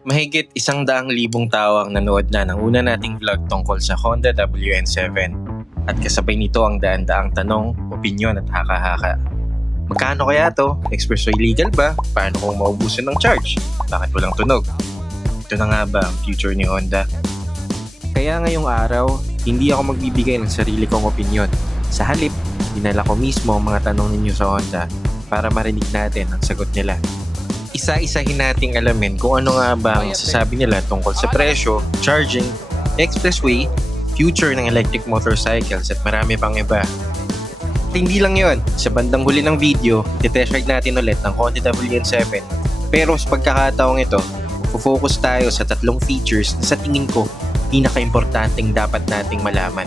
Mahigit 100,000 tao ang nanood na ng una nating vlog tungkol sa Honda WN7 at kasabay nito ang daan-daang tanong, opinyon at haka-haka. Magkano kaya to? Expressway legal ba? Paano kung maubusan ng charge? Bakit walang tunog? Ito na nga ba ang future ni Honda? Kaya ngayong araw, hindi ako magbibigay ng sarili kong opinyon. Sa halip, dinala ko mismo ang mga tanong ninyo sa Honda para marinig natin ang sagot nila. Isa-isahin nating alamin kung ano nga ba ang sasabi nila tungkol sa presyo, charging, expressway, future ng electric motorcycles at marami pang iba. At hindi lang yon, sa bandang huli ng video, test ride natin ulit ang Honda WN7. Pero sa pagkakataong ito, focus tayo sa tatlong features na sa tingin ko, pinaka-importanting dapat nating malaman.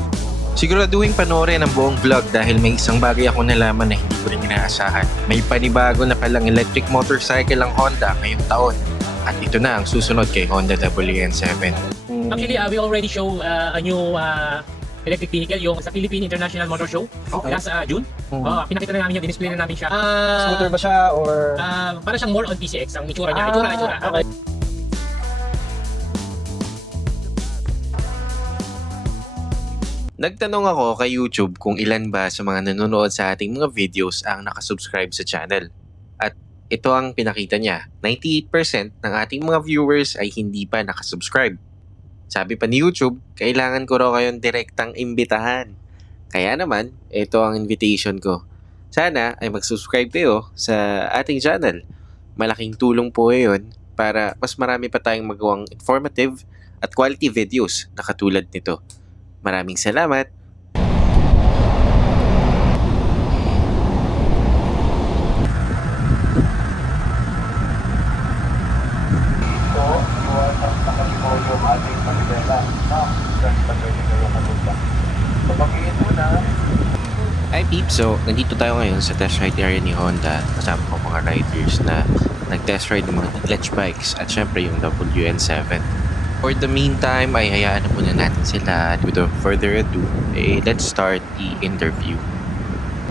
Siguraduhin panoorin ang buong vlog dahil may isang bagay ako nalaman na hindi ko rin inaasahan. May panibago na palang electric motorcycle ang Honda ngayong taon. At ito na ang susunod kay Honda WN7. Actually, we already show a new electric vehicle yung sa Philippine International Motor Show last June. Pinakita na namin yung display na namin siya. Scooter ba siya or Para siyang more on PCX ang itsura niya. Itsura. Okay. Nagtanong ako kay YouTube kung ilan ba sa mga nanonood sa ating mga videos ang nakasubscribe sa channel. At ito ang pinakita niya, 98% ng ating mga viewers ay hindi pa nakasubscribe. Sabi pa ni YouTube, kailangan ko raw kayong direktang imbitahan. Kaya naman, ito ang invitation ko. Sana ay mag-subscribe kayo sa ating channel. Malaking tulong po yun para mas marami pa tayong magawang informative at quality videos na katulad nito. Maraming salamat! Hi peeps! So, nandito tayo ngayon sa test ride area ni Honda. Kasama ko mga riders na nag-test ride ng mga glitch bikes at syempre yung WN7. For the meantime, ay hayaan na muna natin sila. Without further ado, let's start the interview.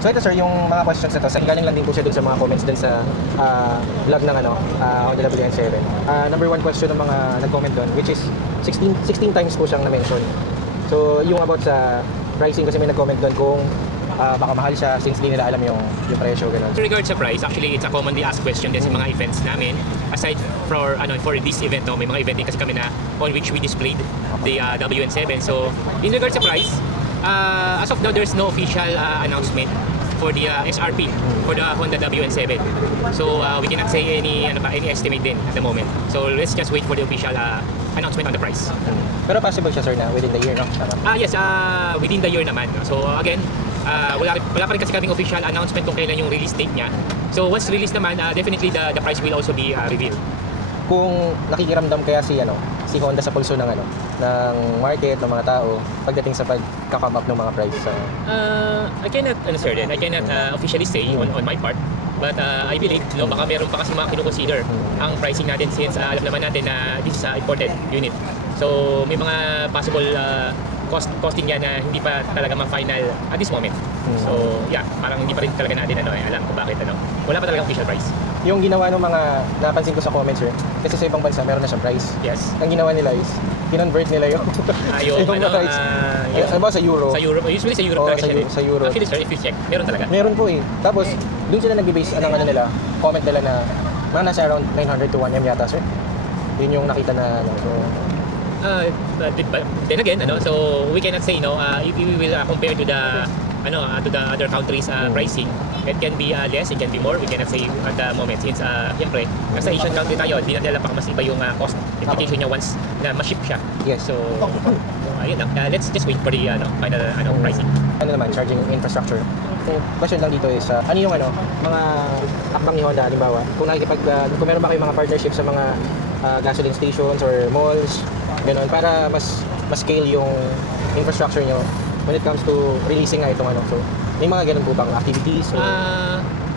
So ito sir, yung mga questions na to, galing lang din po siya dun sa mga comments dun sa vlog ng Honda WN7. Number one question ng mga nag-comment dun, which is 16 times po siyang na-mention. So yung about sa pricing, kasi may nag-comment dun kung baka mahal siya since di nila alam yung presyo, gano'n. With regards sa price, actually it's a commonly asked question din sa mga events namin. Aside for this event, may mga event din kasi kami na on which we displayed the WN7. So in regards sa price, as of now there's no official announcement for the SRP for the Honda WN7. So we cannot say any estimate din at the moment. So let's just wait for the official announcement on the price. Pero possible siya sir na within the year, no? Yes, within the year naman. So again, wala pa rin kasi kaming official announcement kung kailan yung release date niya. So once release naman, definitely the price will also be revealed. Kung nakikiramdam kaya si Honda sa pulso ng ng market, ng mga tao pagdating sa pagka-come up ng mga price. I cannot answer then. I cannot officially say on my part. But I believe, baka meron pa kasi mga kino-consider ang pricing natin since alam naman natin na this is imported unit. So may mga possible costing yan na hindi pa talaga ma-final at this moment. So yeah, parang hindi pa rin talaga natin alam kung bakit wala pa talagang official price. Yung ginawa ng mga napansin ko sa comments sir, kasi sa ibang bansa meron na siyang price. Yes. Ang ginawa nila is kinonvert nila yung Yung price. Ano ba sa euro? Sa Europe, usually sa Europe Oo, talaga siya din. sa Europe. Actually sir, if you check, meron talaga. Meron po eh. Tapos doon sila nagbe-base nila, comment nila na mga nasa around 900 to 1M yata sir. Yun yung nakita na so then again, so we cannot say if we will compare to the other countries pricing, it can be less, it can be more, we cannot say at the moment since siyempre nasa Asian country tayo, di natin alam pa mas iba yung cost implication niya once na ma-ship siya. Yes. So ayun lang, let's just wait for the final pricing. Ano naman, charging infrastructure. So, question lang dito is, ano yung mga akbang ni Honda, halimbawa, kung meron ba kayong mga partnership sa mga gasoline stations or malls, gano'n, para mas scale yung infrastructure nyo when it comes to releasing itong so, may mga ganun po bang activities? Or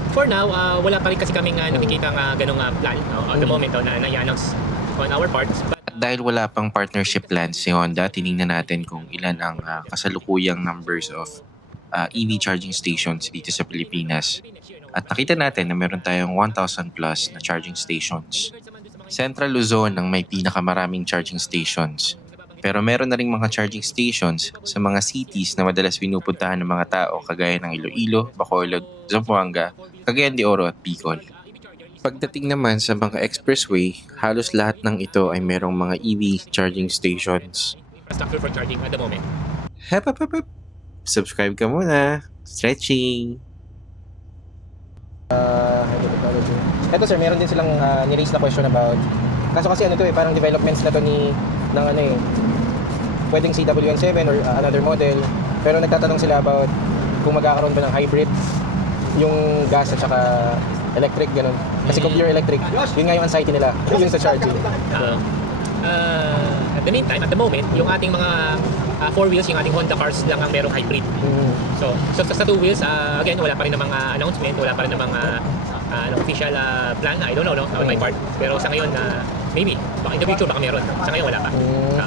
for now, wala pa rin kasi kaming nakikita ganung plan at the moment na i-announce on our part. At dahil wala pang partnership plans si Honda, tiningnan natin kung ilan ang kasalukuyang numbers of EV charging stations dito sa Pilipinas. At nakita natin na meron tayong 1,000 plus na charging stations. Central Luzon ang may pinakamaraming charging stations. Pero meron na ring mga charging stations sa mga cities na madalas pinupuntahan ng mga tao kagaya ng Iloilo, Bacolod, Zamboanga, Cagayan de Oro at Bicol. Pagdating naman sa mga expressway, halos lahat ng ito ay merong mga EV charging stations. Infrastructure for charging at the moment. Hep, hep, hep, hep. Subscribe ka muna. Stretching. Hydro technology. Ito sir, meron din silang ni-raise na question about, kaso kasi ano to parang developments na to ng ano pwedeng CWN7 or another model, pero nagtatanong sila about kung magkakaroon ba ng hybrid yung gas at saka electric, ganun. Kasi kung pure electric, yun nga yung anxiety nila, yung sa charging. At the meantime, at the moment, yung ating mga four wheels, yung ating Honda cars lang ang merong hybrid. So sa two wheels, again, wala pa rin namang announcement, wala pa rin namang official plan na, I don't know, no, on my part. Pero sa ngayon, maybe, baka in the future, baka meron. Sa ngayon, wala pa.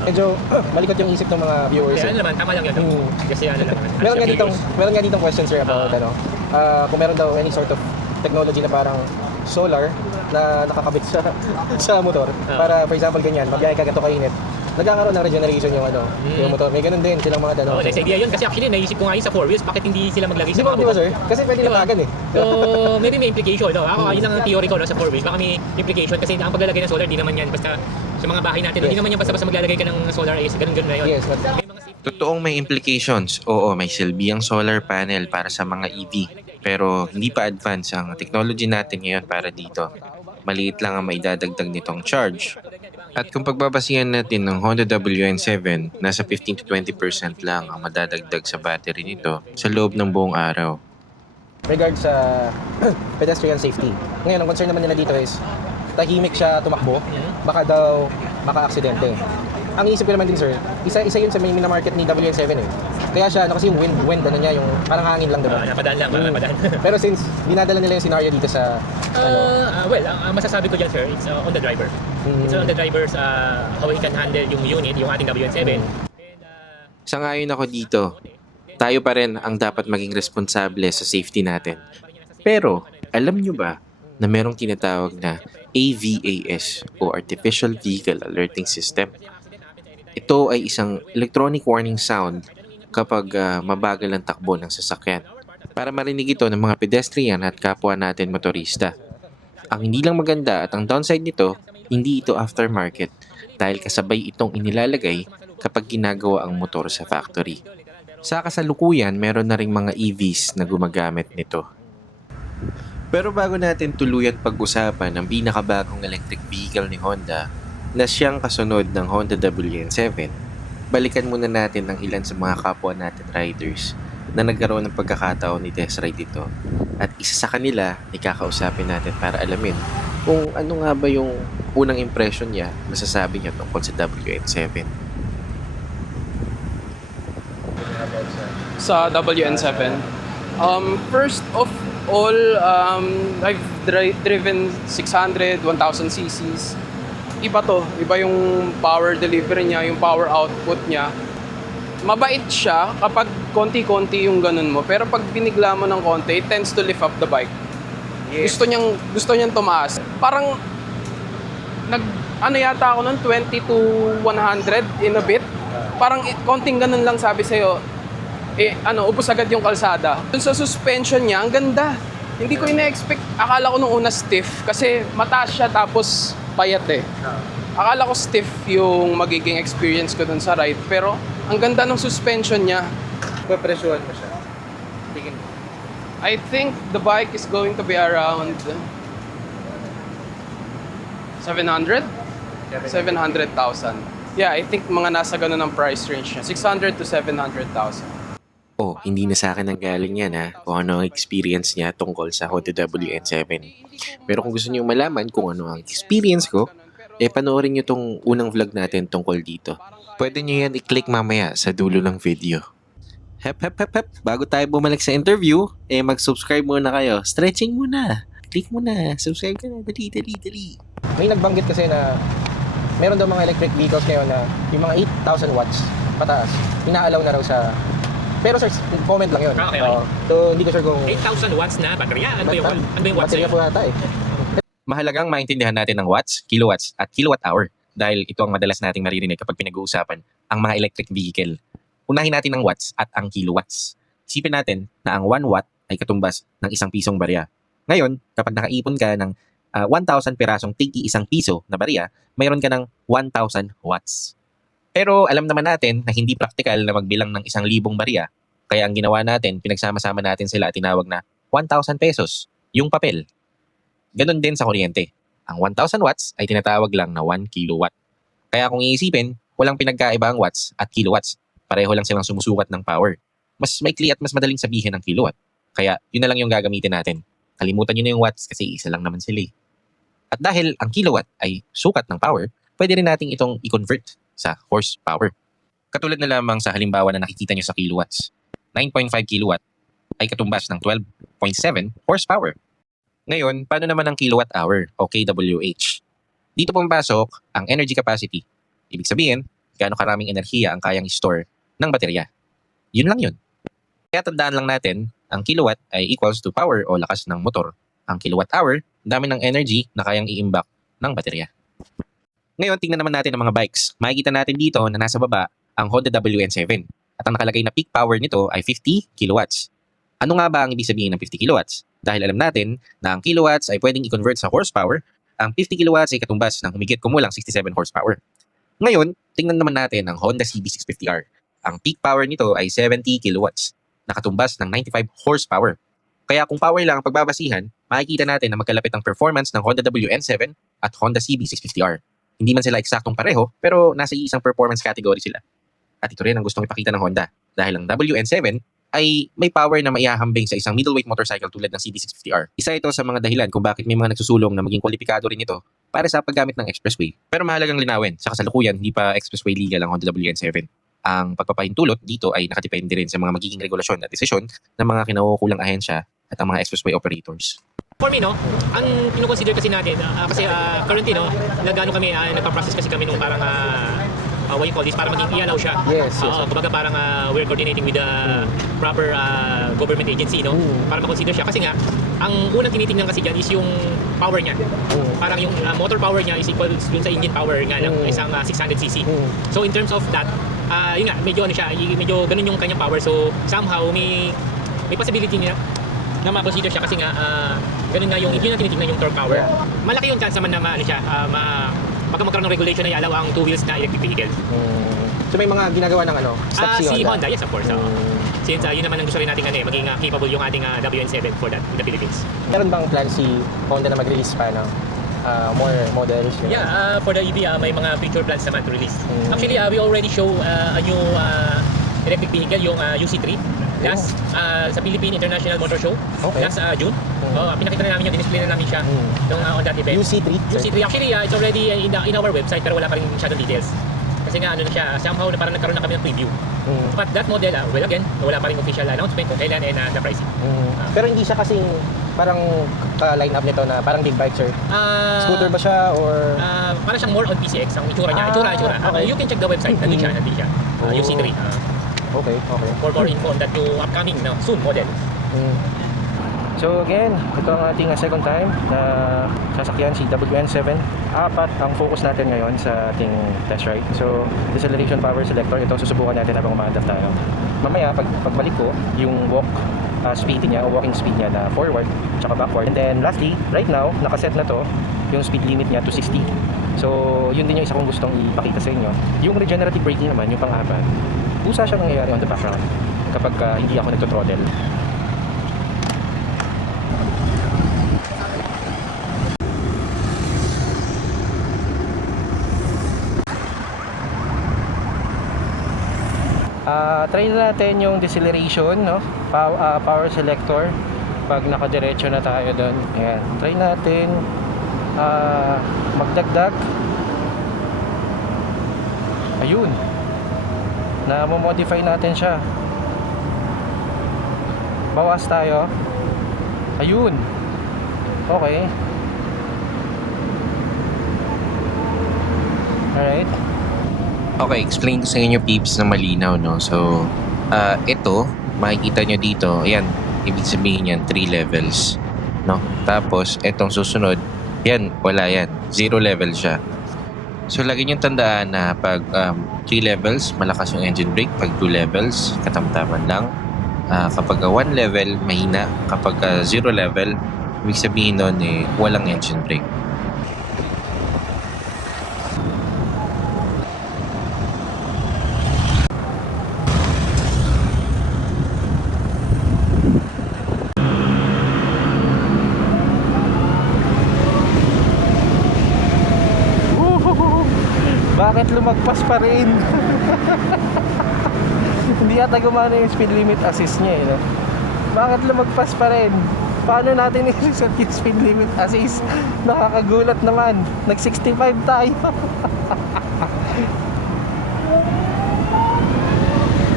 Medyo malikot yung isip ng mga viewers. Kaya ano naman, tama lang yun. No? Kasi ano lang. Meron nga ditong question sir about kung meron daw any sort of technology na parang solar na nakakabit sa motor para for example ganyan, magbiyahe ka ganito kainit, nagkakaroon ng regeneration yung motor. May ganun din silang mga tanong. Nice idea yun. Kasi actually, naisip ko nga yun sa four wheels, bakit hindi sila maglagay sa mga Di ba sir? Kasi pwede lapagan eh. So, maybe may implication. No? Ako, yun ang theory ko no, sa four wheels. Baka may implication kasi ang paglalagay ng solar, di naman yan basta sa mga bahay natin. Hindi naman yan basta maglalagay ka ng solar is ganun-ganun na yun. Yes, May mga safety. Totoong may implications. Oo, may silbi ang solar panel para sa mga EV. Pero hindi pa advance ang technology natin ngayon para dito. Maliit lang ang maidadagdag nitong charge. At kung pagbabasihan natin ng Honda WN7, nasa 15 to 20% lang ang madadagdag sa battery nito sa loob ng buong araw. Regards sa pedestrian safety. Ngayon, ang concern naman nila dito is tahimik siya tumakbo, baka daw maka-aksidente. Ang isip ko naman din sir, isa yun sa may minamarket ni WN7 eh. Kaya siya, kasi yung wind niya, yung parang hangin lang diba? Napadaan lang, napadaan. Pero since dinadala nila yung scenario dito sa Well, ang masasabi ko dyan sir, it's on the driver. It's on the driver's how he can handle yung unit, yung ating WN7. Sangayon ako dito. Tayo pa rin ang dapat maging responsable sa safety natin. Pero, alam nyo ba na merong tinatawag na AVAS o Artificial Vehicle Alerting System? Ito ay isang electronic warning sound kapag mabagal ang takbo ng sasakyan para marinig ito ng mga pedestrian at kapwa natin motorista. Ang hindi lang maganda at ang downside nito, hindi ito aftermarket dahil kasabay itong inilalagay kapag ginagawa ang motor sa factory. Sa kasalukuyan, meron na ring mga EVs na gumagamit nito. Pero bago natin tuluyan pag-usapan ang pinakabagong electric vehicle ni Honda na siyang kasunod ng Honda WN7, balikan muna natin ang ilan sa mga kapwa natin riders na nagkaroon ng pagkakataon ni test ride ito. At isa sa kanila ay kakausapin natin para alamin kung ano nga ba yung unang impression niya, masasabi niya tungkol sa WN7. Sa WN7, first of all, I've driven 600, 1000 cc's. Iba to, iba yung power delivery niya, yung power output niya. Mabait siya kapag konti-konti yung ganun mo, pero pag binigla mo ng konti, it tends to lift up the bike. Yes. Gusto niyang tumaas. Parang ano yata ako nun, 20 to 100 in a bit. Parang konting ganun lang sabi sa'yo, ubos agad yung kalsada. Dun sa suspension niya, ang ganda. Hindi ko ina-expect, akala ko nung una stiff kasi mataas siya tapos payat eh. Akala ko stiff yung magiging experience ko dun sa ride, pero ang ganda ng suspension niya. Papresyohan mo siya. Tingin mo. I think the bike is going to be around 700? 700,000. Yeah, I think mga nasa ganun ang price range niya. 600 to 700,000. Oh, hindi na sa akin ang galing yan ha, kung ano ang experience niya tungkol sa Honda WN7. Pero kung gusto niyo malaman kung ano ang experience ko, panoorin niyo tong unang vlog natin tungkol dito. Pwede niyo yan i-click mamaya sa dulo ng video. Hep. Bago tayo bumalik sa interview, mag-subscribe muna kayo. Stretching muna. Click muna. Subscribe ka na. Dali. May nagbanggit kasi na meron daw mga electric vehicles ngayon na yung mga 8,000 watts pataas, inaalaw na raw sa... Pero sir, comment lang yun. Okay. So, hindi ko sure kung... 8,000 watts na baterya? Ano ba yung watts? Baterya po yata eh. Mahalagang maintindihan natin ng watts, kilowatts at kilowatt hour dahil ito ang madalas nating maririnig kapag pinag-uusapan ang mga electric vehicle. Unahin natin ang watts at ang kilowatts. Isipin natin na ang 1 watt ay katumbas ng 1 pisong barya. Ngayon, kapag nakaipon ka ng 1,000 pirasong tig-1 piso na barya, mayroon ka ng 1,000 watts. Pero alam naman natin na hindi praktikal na magbilang ng 1,000 barya. Kaya ang ginawa natin, pinagsama-sama natin sila at tinawag na 1,000 pesos, yung papel. Ganon din sa kuryente. Ang 1,000 watts ay tinatawag lang na 1 kilowatt. Kaya kung iisipin, walang pinagkaiba ang watts at kilowatts. Pareho lang silang sumusukat ng power. Mas maikli at mas madaling sabihin ang kilowatt. Kaya yun na lang yung gagamitin natin. Kalimutan nyo na yung watts kasi isa lang naman sila. At dahil ang kilowatt ay sukat ng power, pwede rin natin itong i-convert sa horsepower. Katulad na lamang sa halimbawa na nakikita nyo sa kilowatts. 9.5 kilowatt ay katumbas ng 12.7 horsepower. Ngayon, paano naman ang kilowatt hour o kWh? Dito pumapasok ang energy capacity. Ibig sabihin, gaano karaming enerhiya ang kayang store ng baterya. Yun lang yun. Kaya tandaan lang natin, ang kilowatt ay equals to power o lakas ng motor. Ang kilowatt hour, dami ng energy na kayang i-imbak ng baterya. Ngayon, tingnan naman natin ang mga bikes. Makikita natin dito na nasa baba ang Honda WN7. At ang nakalagay na peak power nito ay 50 kilowatts. Ano nga ba ang ibig sabihin ng 50 kilowatts? Dahil alam natin na ang kilowatts ay pwedeng i-convert sa horsepower, ang 50 kilowatts ay katumbas ng humigit kumulang 67 horsepower. Ngayon, tingnan naman natin ang Honda CB650R. Ang peak power nito ay 70 kilowatts, nakatumbas ng 95 horsepower. Kaya kung power lang ang pagbabasihan, makikita natin na magkalapit ang performance ng Honda WN7 at Honda CB650R. Hindi man sila eksaktong pareho, pero nasa isang performance category sila. At ito rin ang gustong ipakita ng Honda. Dahil ang WN7 ay may power na maihahambing sa isang middleweight motorcycle tulad ng CB650R. Isa ito sa mga dahilan kung bakit may mga nagsusulong na maging kwalipikado rin ito para sa paggamit ng expressway. Pero mahalagang linawin, sa kasalukuyan, hindi pa expressway legal ang Honda WN7. Ang pagpapahintulot dito ay nakadepende rin sa mga magiging regulasyon at desisyon ng mga kinaukulang ahensya at ang mga expressway operators. For me, no, ang kino-consider kasi natin, kasi currently, no, nagano kami, nagpa-process kasi kami nung parang, what you call this, para maging i-allow siya. Yes, yes. Kumbaga parang we're coordinating with the proper government agency, no, para ma-consider siya. Kasi nga, ang unang tinitingnan kasi dyan is yung power niya. Parang yung motor power niya is equal dun sa engine power nga ng isang 600cc. So in terms of that, yun nga, medyo ano siya, medyo ganun yung kanyang power. So somehow may possibility niya na ma-consider siya kasi nga ganun nga yung yun ang tinitingnan yung torque power. Malaki yung chance naman na ano siya, pagka magkaroon ng regulation na i-allow ang 2 wheels na electric vehicle. So may mga ginagawa ng steps Si Honda, yes of course. Since yun naman ang gusto rin natin maging capable yung ating WN7 for that in the Philippines. Meron bang plan si Honda na mag-release pa more models? Yeah, for the EV, may mga future plans naman to release. Actually, we already show a new electric vehicle, yung UC3. Last sa Philippine International Motor Show, last June. Pinakita na namin yun, dinisplay na namin siya on that event. UC3? UC3, actually, it's already in our website pero wala pa rin masyadong details. Kasi nga ano na siya, somehow na parang nagkaroon na kami ng preview. But that model, well again, wala pa rin official announcement kung kailan and the pricing. Pero hindi siya kasing parang line up nito na parang big bike, sir. Scooter ba siya or Parang siyang more on PCX ang itsura niya. Itsura. Okay. You can check the website. Nandun siya. UC3. Okay. For more info on that new upcoming soon model. So again, ito ang ating second time na sasakyan si WN7. Apat ang focus natin ngayon sa ating test ride. So deceleration power selector, ito susubukan natin habang umaandar tayo. Mamaya pagbalik ko, yung speed niya o walking speed niya na forward tsaka backward. And then lastly, right now, nakaset na to yung speed limit niya to 60. So yun din yung isa kong gustong ipakita sa inyo. Yung regenerative braking naman, yung pang-apat, pusa siya nangyayari on the background kapag hindi ako nagto-throttle. Try na natin yung deceleration, no? Power selector pag nakadiretso na tayo doon. Ayan. Try natin magdagdag. Ayun. Na-modify natin siya. Bawas tayo. Ayun. Okay. Alright. Okay, explain ko sa inyo peeps na malinaw, no? So, ito, makikita nyo dito, ayan, ibig sabihin yan, 3 levels, no? Tapos, itong susunod, Yan, wala yan. 0 level siya. So, lagi niyong tandaan na pag 3 levels, malakas yung engine brake. Pag 2 levels, katamtaman lang. Kapag 1 level, mahina. Kapag 0 level, ibig sabihin nun, walang engine brake. Bakit lumagpas pa rin? Hindi yata gumana yung speed limit assist niya no? Bakit lumagpas pa rin? Paano natin i-reset yung speed limit assist? Nakakagulat naman. Nag 65 tayo.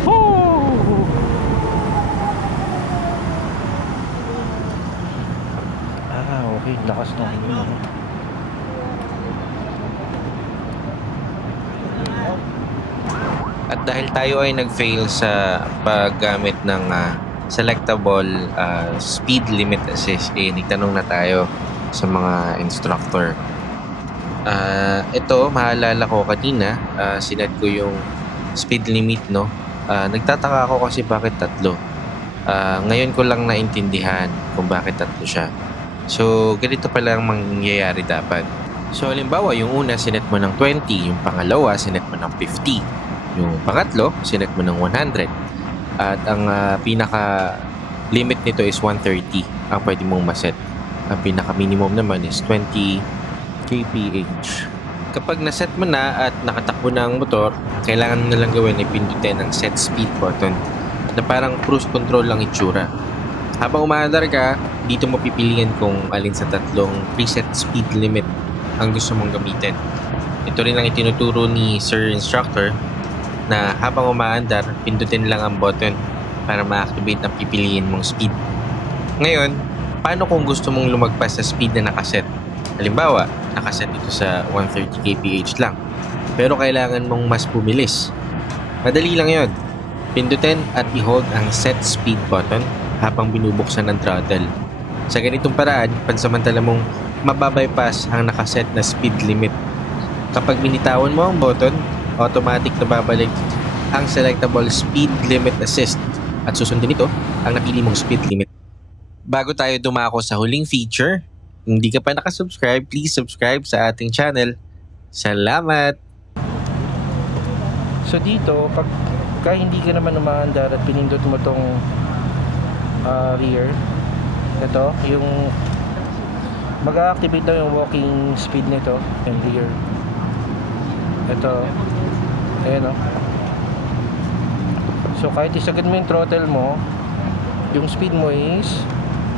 Woo! Okay. Lakas na. At dahil tayo ay nag-fail sa paggamit ng selectable speed limit assist, nagtanong na tayo sa mga instructor. Ito, maalala ko kanina, sinad ko yung speed limit, no? Nagtataka ako kasi bakit 3. Ngayon ko lang naintindihan kung bakit 3 siya. So, ganito pala ang mangyayari dapat. So, halimbawa, yung una, sinet mo ng 20. Yung pangalawa, sinet mo ng 50. Yung pangatlo, sinet mo ng 100. At ang pinaka-limit nito is 130 ang pwede mong maset. Ang pinaka-minimum naman is 20 kph. Kapag naset mo na at nakatakbo na ang motor, kailangan mo na lang gawin ay pindutin ang set speed button na parang cruise control lang itsura. Habang umaandar ka, dito mo pipiliin kung alin sa 3 preset speed limit ang gusto mong gamitin. Ito rin ang itinuturo ni Sir Instructor na habang umaandar, pindutin lang ang button para ma-activate ang pipiliin mong speed. Ngayon, paano kung gusto mong lumagpas sa speed na nakaset? Halimbawa, nakaset ito sa 130 kph lang, pero kailangan mong mas bumilis. Madali lang yon. Pindutin at i-hold ang set speed button habang binubuksan ng throttle. Sa ganitong paraan, pansamantala mong mababypass ang nakaset na speed limit. Kapag binitawan mo ang button, automatic na babalik ang selectable speed limit assist at susundin ito ang napili mong speed limit. Bago tayo dumako sa huling feature, kung hindi ka pa nakasubscribe, please subscribe sa ating channel. Salamat! So dito, pagka hindi ka naman umaandar at pinindot mo tong rear, ito, yung mag-activate daw yung walking speed nito, yung rear. Ito, ayan o. So kahit isagad mo yung throttle mo, yung speed mo is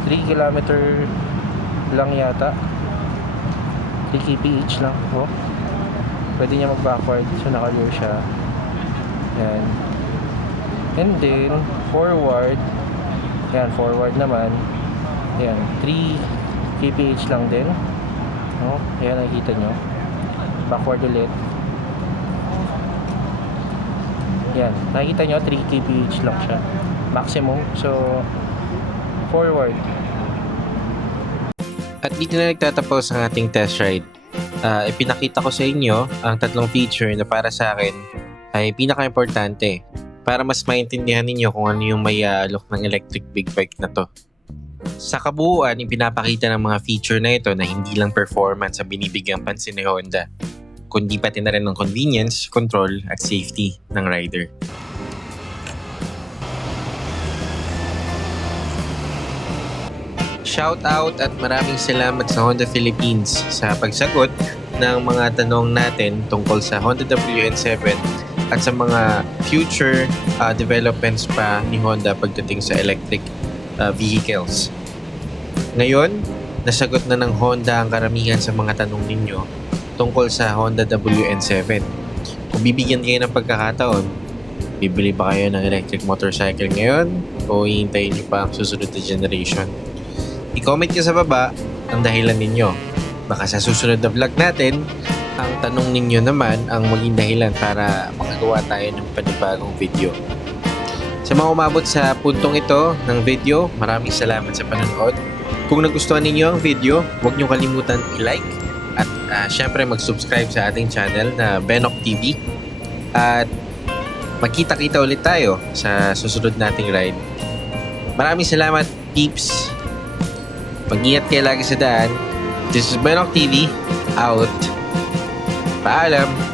3 km lang yata. 3 kph lang. Oh. Pwede niya mag-backward. So naka-rear siya. Yan. And then, forward. Yan, forward naman. Yan, 3 kph lang din. Oh, yan, nakikita nyo. Backward ulit. Yan, nakikita nyo, 3 kph lang siya. Maximum. So, forward. At dito na nagtatapos ang ating test ride. Ipinakita ko sa inyo ang 3 feature na para sa akin ay pinaka-importante para mas maintindihan ninyo kung ano yung may alok ng electric big bike na to. Sa kabuuan, ipinapakita ng mga feature na ito na hindi lang performance ang binibigyang pansin ni Honda, kundi pati na rin ng convenience, control at safety ng rider. Shout out at maraming salamat sa Honda Philippines sa pagsagot ng mga tanong natin tungkol sa Honda WN7 at sa mga future developments pa ni Honda pagdating sa electric vehicles. Ngayon, nasagot na ng Honda ang karamihan sa mga tanong ninyo tungkol sa Honda WN7. Kung bibigyan kayo ng pagkakataon, bibili ba kayo ng electric motorcycle ngayon o hihintayin nyo pa ang susunod na generation? I-comment nyo sa baba ang dahilan ninyo. Baka sa susunod na vlog natin, ang tanong ninyo naman ang maging dahilan para makagawa tayo ng panibagong video. Sa mga umabot sa puntong ito ng video, maraming salamat sa panonood. Kung nagustuhan ninyo ang video, huwag nyo kalimutan i-like at syempre mag-subscribe sa ating channel na Benok TV. At magkita-kita ulit tayo sa susunod nating ride. Maraming salamat, peeps. Mag-ingat kayo lagi sa daan. This is Benok TV, out. Paalam.